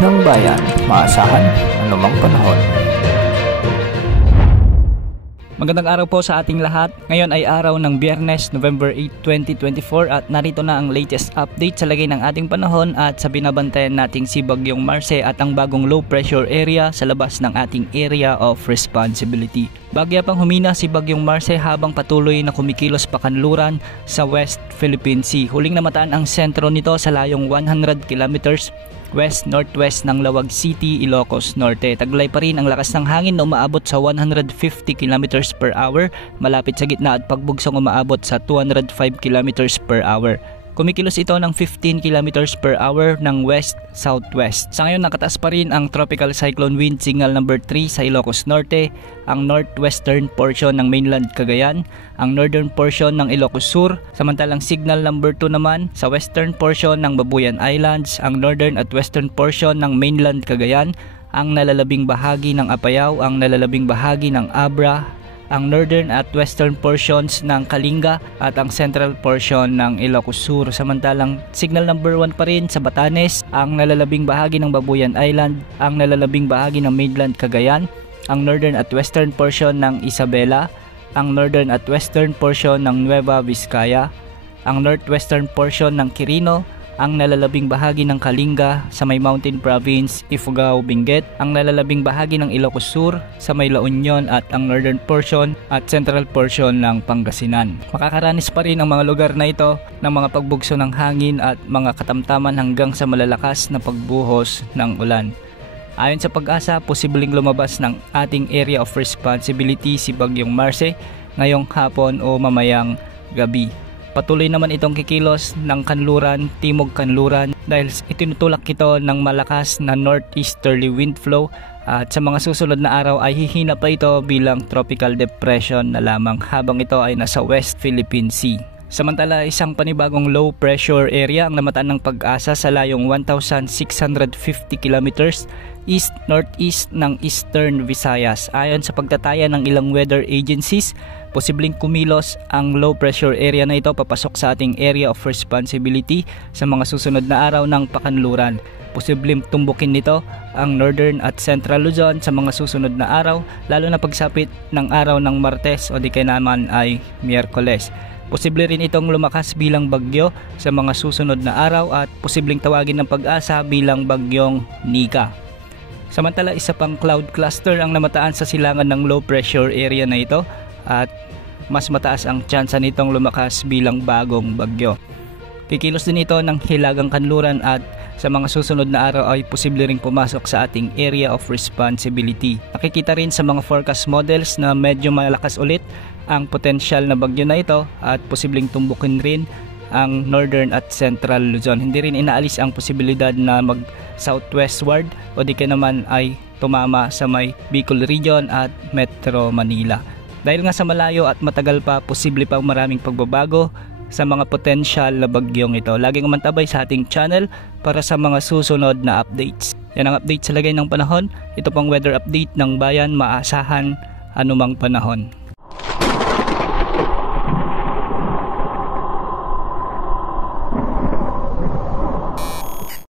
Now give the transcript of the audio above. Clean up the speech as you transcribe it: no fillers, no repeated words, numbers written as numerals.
ng bayan, maasahan anumang panahon. Magandang araw po sa ating lahat. Ngayon ay araw ng Biyernes, November 8, 2024 at narito na ang latest update sa lagay ng ating panahon at sa binabantayan nating si Bagyong Marce at ang bagong low pressure area sa labas ng ating area of responsibility. Bagya pang humina si Bagyong Marce habang patuloy na kumikilos pakanluran sa West Philippine Sea. Huling namataan ang sentro nito sa layong 100 kilometers west-northwest ng Lawag City, Ilocos Norte. Taglay pa rin ang lakas ng hangin na umaabot sa 150 km per hour, malapit sa gitna at pagbugsong umaabot sa 205 km per hour. Kumikilos ito ng 15 km per hour ng west-southwest. Sa ngayon nakataas pa rin ang tropical cyclone wind signal number 3 sa Ilocos Norte, ang northwestern portion ng mainland Cagayan, ang northern portion ng Ilocos Sur, samantalang signal number 2 naman sa western portion ng Babuyan Islands, ang northern at western portion ng mainland Cagayan, ang nalalabing bahagi ng Apayao, ang nalalabing bahagi ng Abra, ang northern at western portions ng Kalinga at ang central portion ng Ilocos Sur. Samantalang signal number 1 pa rin sa Batanes, ang nalalabing bahagi ng Babuyan Island, ang nalalabing bahagi ng mainland Cagayan, ang northern at western portion ng Isabela, ang northern at western portion ng Nueva Vizcaya, ang northwestern portion ng Quirino, ang nalalabing bahagi ng Kalinga sa may Mountain Province, Ifugao, Benguet, ang nalalabing bahagi ng Ilocos Sur sa may La Union at ang northern portion at central portion ng Pangasinan. Makakaranis pa rin ang mga lugar na ito ng mga pagbugso ng hangin at mga katamtaman hanggang sa malalakas na pagbuhos ng ulan. Ayon sa Pag-asa, posibleng lumabas ng ating area of responsibility si Bagyong Marce ngayong hapon o mamayang gabi. Patuloy naman itong kikilos ng kanluran, timog kanluran dahil itinutulak ito ng malakas na northeasterly wind flow at sa mga susunod na araw ay hihina pa ito bilang tropical depression na lamang habang ito ay nasa West Philippine Sea. Samantala, isang panibagong low pressure area ang namataan ng Pag-asa sa layong 1,650 kilometers east-northeast ng Eastern Visayas. Ayon sa pagtataya ng ilang weather agencies, posibleng kumilos ang low pressure area na ito papasok sa ating area of responsibility sa mga susunod na araw ng pakanluran. Posibleng tumbukin nito ang northern at central Luzon sa mga susunod na araw, lalo na pagsapit ng araw ng Martes o di kaya naman ay Miyerkules. Posible rin itong lumakas bilang bagyo sa mga susunod na araw at posibleng tawagin ng Pag-asa bilang bagyong Nika. Samantala, isa pang cloud cluster ang namataan sa silangan ng low pressure area na ito at mas mataas ang tsansa nitong lumakas bilang bagong bagyo. Kikilos din ito ng hilagang kanluran at sa mga susunod na araw ay posible ring pumasok sa ating area of responsibility. Nakikita rin sa mga forecast models na medyo malakas ulit ang potensyal na bagyo na ito at posibleng tumbukin rin ang northern at central Luzon. Hindi rin inaalis ang posibilidad na mag southwestward o di kaya naman ay tumama sa may Bicol region at Metro Manila. Dahil nga sa malayo at matagal pa, posible pang maraming pagbabago sa mga potensyal na bagyong ito. Laging mantabay sa ating channel para sa mga susunod na updates. Yan ang update sa lagay ng panahon. Ito pang weather update ng bayan, maasahan anumang panahon.